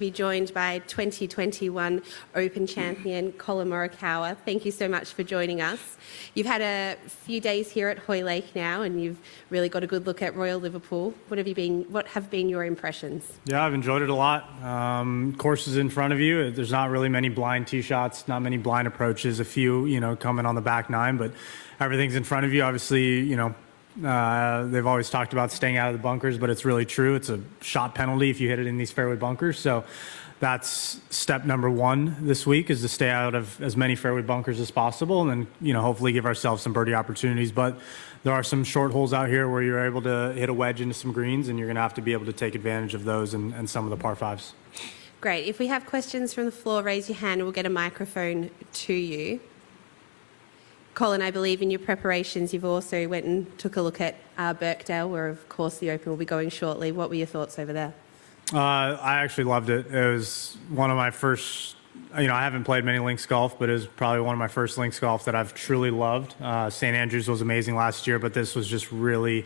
Be joined by 2021 Open champion Collin Morikawa. Thank you so much for joining us. You've had a few days here at Hoylake now, and you've really got a good look at Royal Liverpool. What have been your impressions? Yeah, I've enjoyed it a lot. Course is in front of you. There's not really many blind tee shots, not many blind approaches. A few, coming on the back nine, but everything's in front of you. Obviously, they've always talked about staying out of the bunkers, but it's really true. It's a shot penalty if you hit it in these fairway bunkers. So that's step number one this week, is to stay out of as many fairway bunkers as possible, and then, hopefully give ourselves some birdie opportunities. But there are some short holes out here where you're able to hit a wedge into some greens, and you're going to have to be able to take advantage of those and some of the par fives. Great. If we have questions from the floor, raise your hand and we'll get a microphone to you. Collin, I believe in your preparations you've also went and took a look at Birkdale, where of course the Open will be going shortly. What were your thoughts over there? I actually loved it. It was one of my first, I haven't played many links golf, but it was probably one of my first links golf that I've truly loved. St. Andrews was amazing last year, but this was just really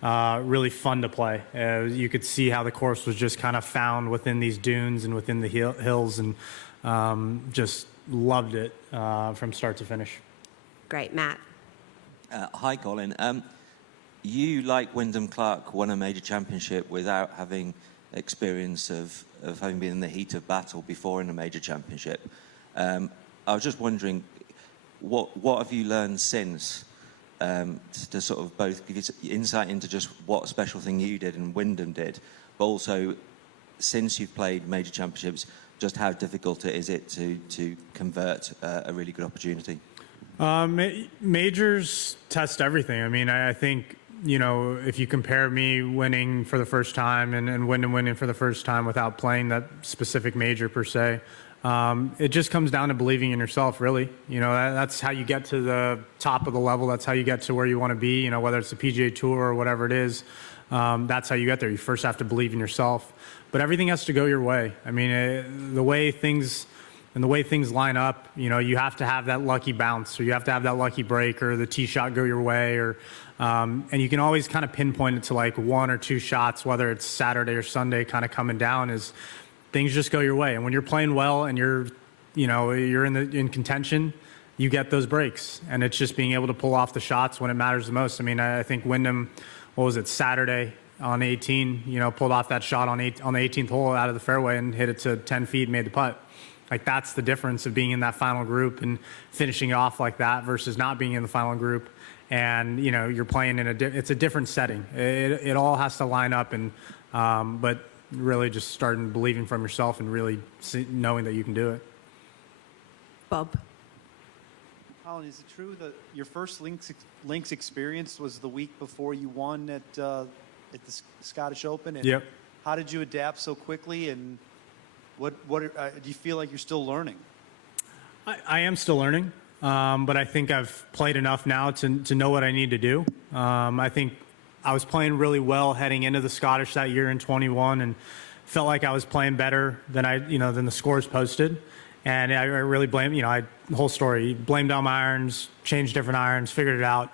fun to play. You could see how the course was just kind of found within these dunes and within the hills, and just loved it from start to finish. Great. Matt. Hi, Collin. You, like Wyndham Clark, won a major championship without having experience of having been in the heat of battle before in a major championship. I was just wondering, what have you learned since to sort of both give you insight into just what special thing you did and Wyndham did, but also since you've played major championships, just how difficult it is to convert a really good opportunity? Majors test everything. I think, if you compare me winning for the first time and Wyndham winning for the first time without playing that specific major per se, it just comes down to believing in yourself, really. That's how you get to the top of the level. That's how you get to where you want to be, whether it's the PGA Tour or whatever it is. That's how you get there. You first have to believe in yourself. But everything has to go your way. The way things line up, you have to have that lucky bounce, or you have to have that lucky break, or the tee shot go your way, or and you can always kind of pinpoint it to like one or two shots, whether it's Saturday or Sunday, kind of coming down, is things just go your way. And when you're playing well and you're in contention, you get those breaks, and it's just being able to pull off the shots when it matters the most. I think Wyndham, Saturday on 18, pulled off that shot on the 18th hole out of the fairway and hit it to 10 feet, made the putt. Like, that's the difference of being in that final group and finishing off like that versus not being in the final group. And, you're playing in it's a different setting. It all has to line up, and but really just starting believing from yourself and really knowing that you can do it. Bob. Collin, is it true that your first links experience was the week before you won at the Scottish Open? And yep. How did you adapt so quickly, and what do you feel like you're still learning? I am still learning, but I think I've played enough now to know what I need to do. I think I was playing really well heading into the Scottish that year in 21, and felt like I was playing better than the scores posted. And I really blame, the whole story, blamed on my irons, changed different irons, figured it out.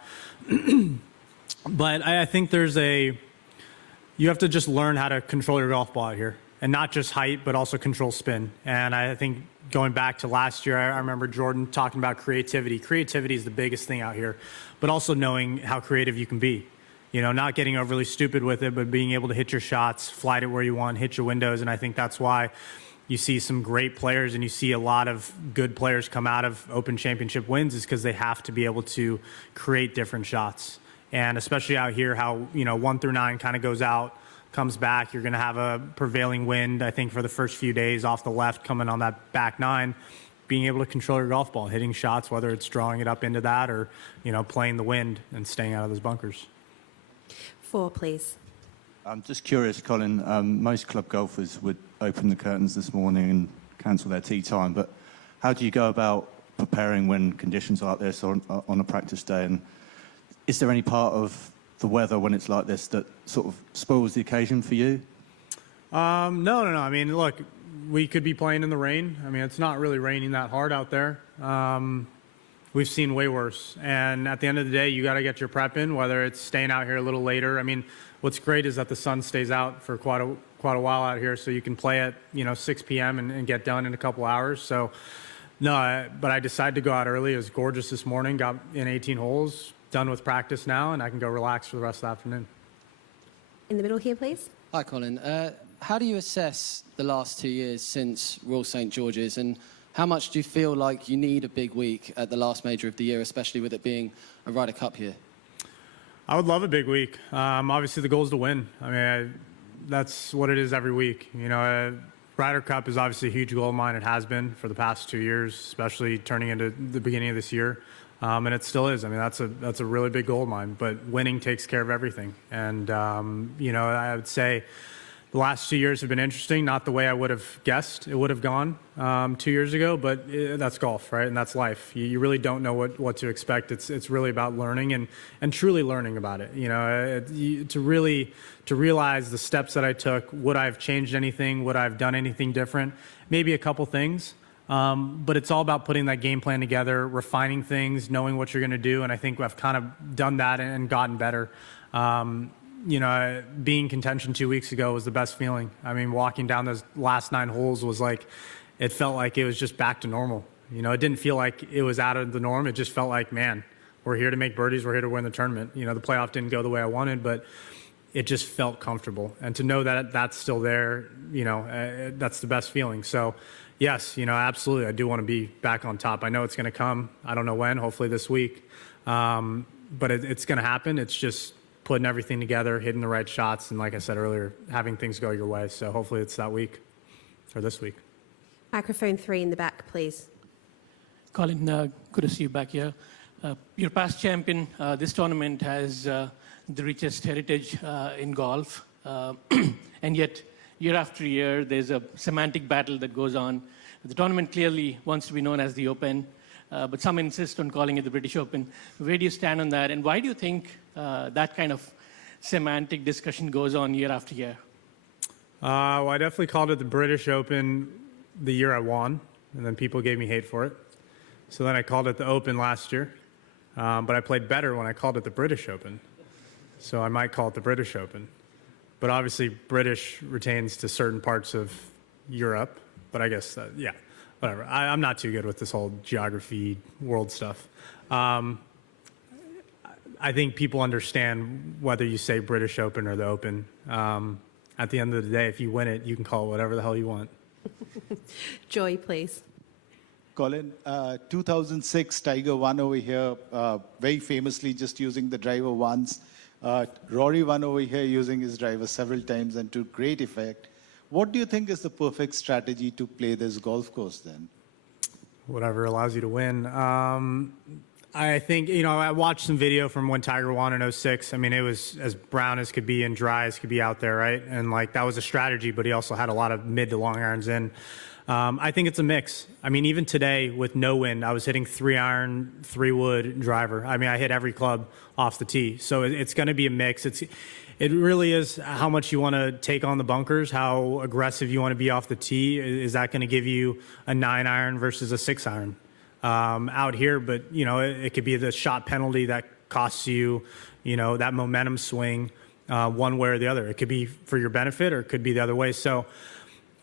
But I think you have to just learn how to control your golf ball out here. And not just height, but also control spin. And I think going back to last year, I remember Jordan talking about creativity. Creativity is the biggest thing out here, but also knowing how creative you can be. Not getting overly stupid with it, but being able to hit your shots, flight it where you want, hit your windows. And I think that's why you see some great players and you see a lot of good players come out of Open Championship wins, is because they have to be able to create different shots. And especially out here, how, 1 through 9 kind of goes out, comes back. You're going to have a prevailing wind, I think, for the first few days off the left coming on that back 9. Being able to control your golf ball, hitting shots, whether it's drawing it up into that or, playing the wind and staying out of those bunkers. 4, please. I'm just curious, Collin. Most club golfers would open the curtains this morning and cancel their tee time, but how do you go about preparing when conditions are like this on a practice day? And is there any part of the weather when it's like this that sort of spoils the occasion for you? No. Look, we could be playing in the rain. It's not really raining that hard out there. We've seen way worse. And at the end of the day, you got to get your prep in, whether it's staying out here a little later. What's great is that the sun stays out for quite quite a while out here, so you can play at 6 p.m. and get done in a couple hours. So no, but I decided to go out early. It was gorgeous this morning. Got in 18 holes, done with practice now, and I can go relax for the rest of the afternoon. In the middle here, please. Hi, Collin. How do you assess the last 2 years since Royal St George's, and how much do you feel like you need a big week at the last major of the year, especially with it being a Ryder Cup here? I would love a big week. Obviously, the goal is to win. I mean, that's what it is every week. Ryder Cup is obviously a huge goal of mine. It has been for the past 2 years, especially turning into the beginning of this year. And it still is. I mean, that's a really big goal of mine. But winning takes care of everything. And, I would say the last 2 years have been interesting. Not the way I would have guessed it would have gone 2 years ago, but that's golf, right? And that's life. You really don't know what to expect. It's really about learning and truly learning about it. To realize the steps that I took, would I have changed anything? Would I have done anything different? Maybe a couple things. But it's all about putting that game plan together, refining things, knowing what you're going to do. And I think I've kind of done that and gotten better. Being in contention 2 weeks ago was the best feeling. I mean, walking down those last 9 holes was like, it felt like it was just back to normal. It didn't feel like it was out of the norm. It just felt like, man, we're here to make birdies. We're here to win the tournament. The playoff didn't go the way I wanted, but it just felt comfortable. And to know that that's still there, that's the best feeling. So, yes, absolutely, I do want to be back on top. I know it's going to come. I don't know when, hopefully this week. But it's going to happen. It's just putting everything together, hitting the right shots, and like I said earlier, having things go your way. So hopefully it's that week or this week. Microphone 3 in the back, please. Collin, good to see you back here. You're past champion. This tournament has the richest heritage in golf. And yet, year after year, there's a semantic battle that goes on. The tournament clearly wants to be known as the Open, but some insist on calling it the British Open. Where do you stand on that? And why do you think that kind of semantic discussion goes on year after year? Well, I definitely called it the British Open the year I won, and then people gave me hate for it. So then I called it the Open last year, but I played better when I called it the British Open. So I might call it the British Open. But obviously, British retains to certain parts of Europe. But I guess, whatever. I'm not too good with this whole geography world stuff. I think people understand whether you say British Open or the Open. At the end of the day, if you win it, you can call it whatever the hell you want. Joy, please. Collin, 2006, Tiger won over here, very famously just using the driver once. Rory won over here using his driver several times and to great effect. What do you think is the perfect strategy to play this golf course then? Whatever allows you to win. I think, I watched some video from when Tiger won in 06. I mean, it was as brown as could be and dry as could be out there, right? And that was a strategy, but he also had a lot of mid to long irons in. I think it's a mix. I mean, even today with no wind, I was hitting 3-iron, 3-wood driver. I mean, I hit every club off the tee. So it's going to be a mix. It really is how much you want to take on the bunkers, how aggressive you want to be off the tee. Is that going to give you a 9-iron versus a 6-iron out here? But, it could be the shot penalty that costs you, that momentum swing one way or the other. It could be for your benefit or it could be the other way. So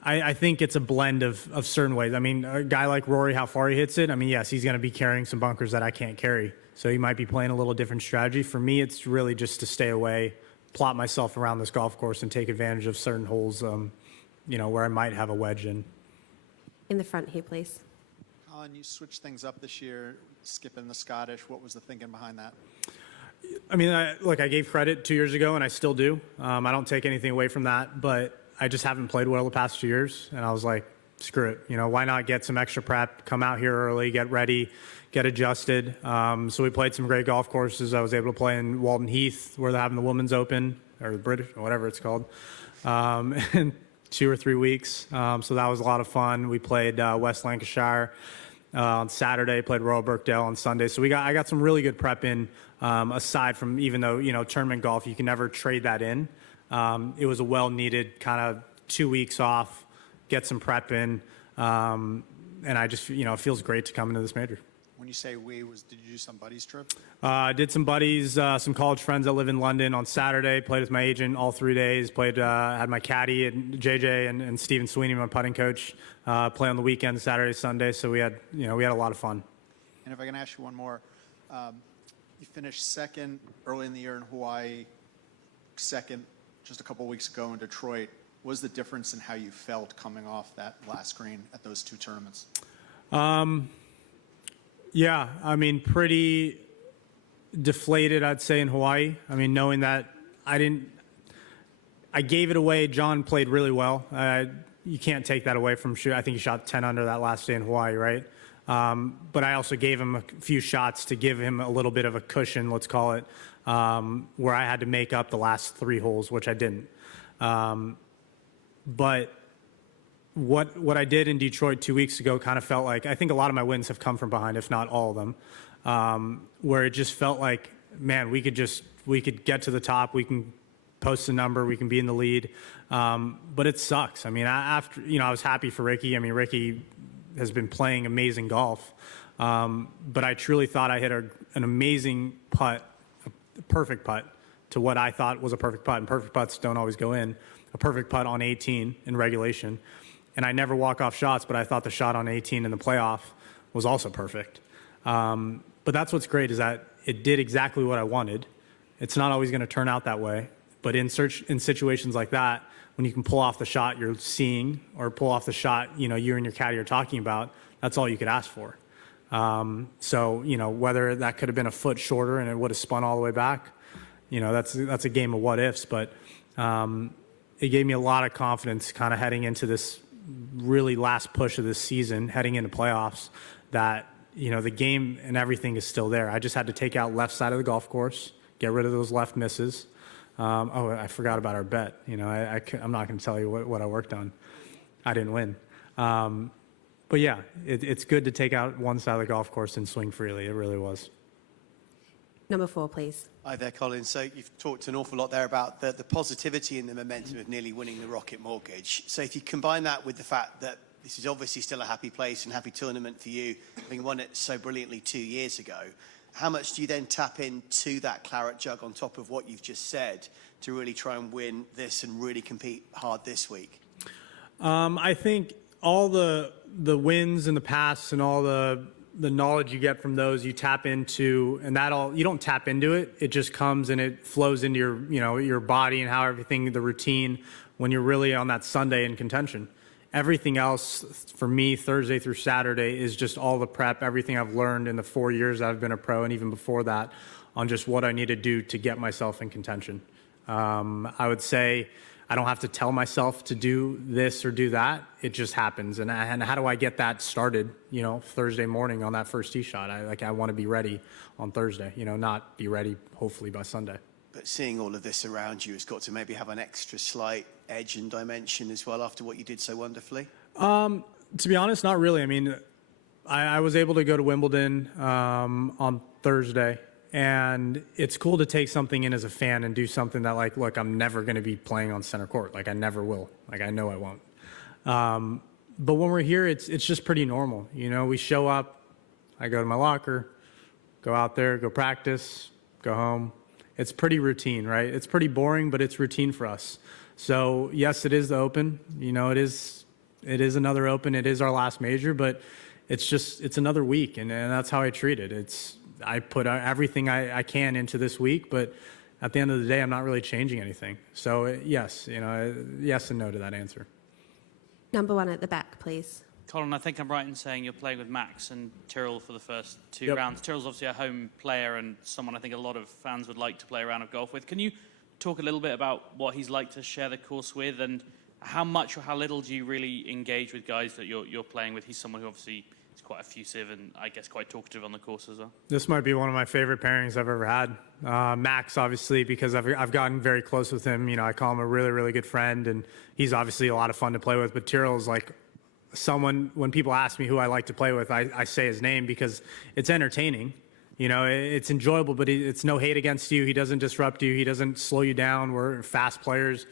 I think it's a blend of certain ways. I mean, a guy like Rory, how far he hits it, I mean, yes, he's going to be carrying some bunkers that I can't carry. So he might be playing a little different strategy. For me, it's really just to stay away, plot myself around this golf course and take advantage of certain holes, where I might have a wedge in. In the front here, please. Collin, you switched things up this year, skipping the Scottish. What was the thinking behind that? I mean, I gave credit 2 years ago, and I still do. I don't take anything away from that, but I just haven't played well the past 2 years, and I was like, screw it. Why not get some extra prep, come out here early, get ready, get adjusted. So we played some great golf courses. I was able to play in Walden Heath, where they're having the Women's Open, or the British, or whatever it's called, in 2 or 3 weeks. So that was a lot of fun. We played West Lancashire on Saturday, played Royal Birkdale on Sunday. So I got some really good prep in, aside from, even though, tournament golf, you can never trade that in. It was a well-needed kind of 2 weeks off, get some prep in, and I just, it feels great to come into this major. When you say we, did you do some buddies trip? I did some buddies, some college friends that live in London on Saturday. Played with my agent all 3 days. Had my caddy and JJ and Stephen Sweeney, my putting coach, play on the weekend, Saturday, Sunday. So we had a lot of fun. And if I can ask you one more, you finished second early in the year in Hawaii, second just a couple weeks ago in Detroit. What was the difference in how you felt coming off that last green at those two tournaments? Yeah, I mean, pretty deflated, I'd say, in Hawaii. I mean, knowing that I gave it away. John played really well. You can't take that away from I think he shot 10 under that last day in Hawaii, right? But I also gave him a few shots to give him a little bit of a cushion, let's call it, where I had to make up the last 3 holes, which I didn't. But what I did in Detroit 2 weeks ago kind of felt like, I think a lot of my wins have come from behind, if not all of them, where it just felt like, man, we could get to the top, we can post a number, we can be in the lead, but it sucks. I mean, I was happy for Ricky. I mean, Ricky has been playing amazing golf, but I truly thought I hit an amazing putt, a perfect putt to what I thought was a perfect putt, and perfect putts don't always go in. A perfect putt on 18 in regulation. And I never walk off shots, but I thought the shot on 18 in the playoff was also perfect. But that's what's great, is that it did exactly what I wanted. It's not always going to turn out that way. But in situations like that, when you can pull off the shot you're seeing, or pull off the shot you and your caddy are talking about, that's all you could ask for. So whether that could have been a foot shorter and it would have spun all the way back, that's a game of what ifs. But it gave me a lot of confidence kind of heading into this really last push of this season, heading into playoffs, that, the game and everything is still there. I just had to take out left side of the golf course, get rid of those left misses. I forgot about our bet. I'm not going to tell you what I worked on. I didn't win. But yeah, it's good to take out one side of the golf course and swing freely. It really was. Number 4, please. Hi there, Collin. So you've talked an awful lot there about the positivity and the momentum of nearly winning the Rocket Mortgage. So if you combine that with the fact that this is obviously still a happy place and happy tournament for you, having won it so brilliantly 2 years ago, how much do you then tap into that Claret Jug on top of what you've just said to really try and win this and really compete hard this week? I think all the wins in the past and all the knowledge you get from those, you tap into, and you don't tap into it. It just comes and it flows into your body and how everything, the routine, when you're really on that Sunday in contention. Everything else for me, Thursday through Saturday, is just all the prep, everything I've learned in the 4 years that I've been a pro, and even before that, on just what I need to do to get myself in contention. I would say I don't have to tell myself to do this or do that. It just happens. And how do I get that started, Thursday morning on that first tee shot? I want to be ready on Thursday, not be ready hopefully by Sunday. But seeing all of this around you has got to maybe have an extra slight edge and dimension as well after what you did so wonderfully? To be honest, not really. I mean, I was able to go to Wimbledon on Thursday. And it's cool to take something in as a fan and do something that, look, I'm never going to be playing on center court. I never will. I know I won't. But when we're here, it's just pretty normal. We show up, I go to my locker, go out there, go practice, go home. It's pretty routine, right? It's pretty boring, but it's routine for us. So yes, it is the Open. It is another Open. It is our last major, but it's another week, and that's how I treat it. I put everything I can into this week, but at the end of the day, I'm not really changing anything. So yes, yes and no to that answer. Number 1 at the back, please. Collin, I think I'm right in saying you're playing with Max and Tyrrell for the first 2 Yep. rounds. Tyrrell's obviously a home player and someone I think a lot of fans would like to play a round of golf with. Can you talk a little bit about what he's like to share the course with, and how much or how little do you really engage with guys that you're playing with? He's someone who obviously is quite effusive and I guess quite talkative on the course as well. This might be one of my favorite pairings I've ever had. Max, obviously, because I've gotten very close with him. I call him a really, really good friend, and he's obviously a lot of fun to play with. But Tyrrell's someone, when people ask me who I like to play with, I say his name because it's entertaining. it's enjoyable, but it's no hate against you. He doesn't disrupt you. He doesn't slow you down. We're fast players.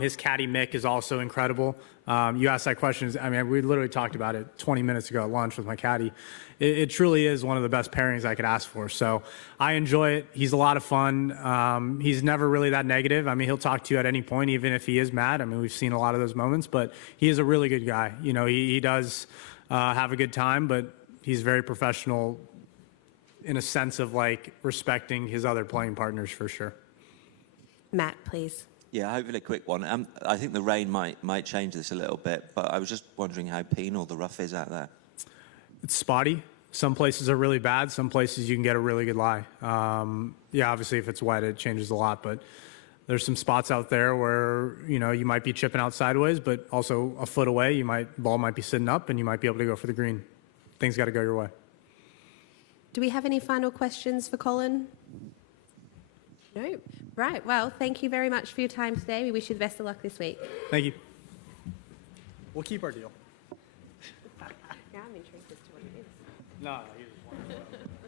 His caddy, Mick, is also incredible. You asked that question. I mean, we literally talked about it 20 minutes ago at lunch with my caddy. It truly is one of the best pairings I could ask for. So I enjoy it. He's a lot of fun. He's never really that negative. I mean, he'll talk to you at any point, even if he is mad. I mean, we've seen a lot of those moments, but he is a really good guy. He does have a good time, but he's very professional in a sense of like respecting his other playing partners for sure. Matt, please. Yeah, hopefully a quick one. I think the rain might change this a little bit, but I was just wondering how penal the rough is out there. It's spotty. Some places are really bad. Some places you can get a really good lie. Yeah, obviously if it's wet, it changes a lot, but there's some spots out there where, you might be chipping out sideways, but also a foot away, ball might be sitting up and you might be able to go for the green. Things got to go your way. Do we have any final questions for Collin? No? Right, well, thank you very much for your time today. We wish you the best of luck this week. Thank you. We'll keep our deal. Yeah, I'm intrigued as to what it is. No, he was one.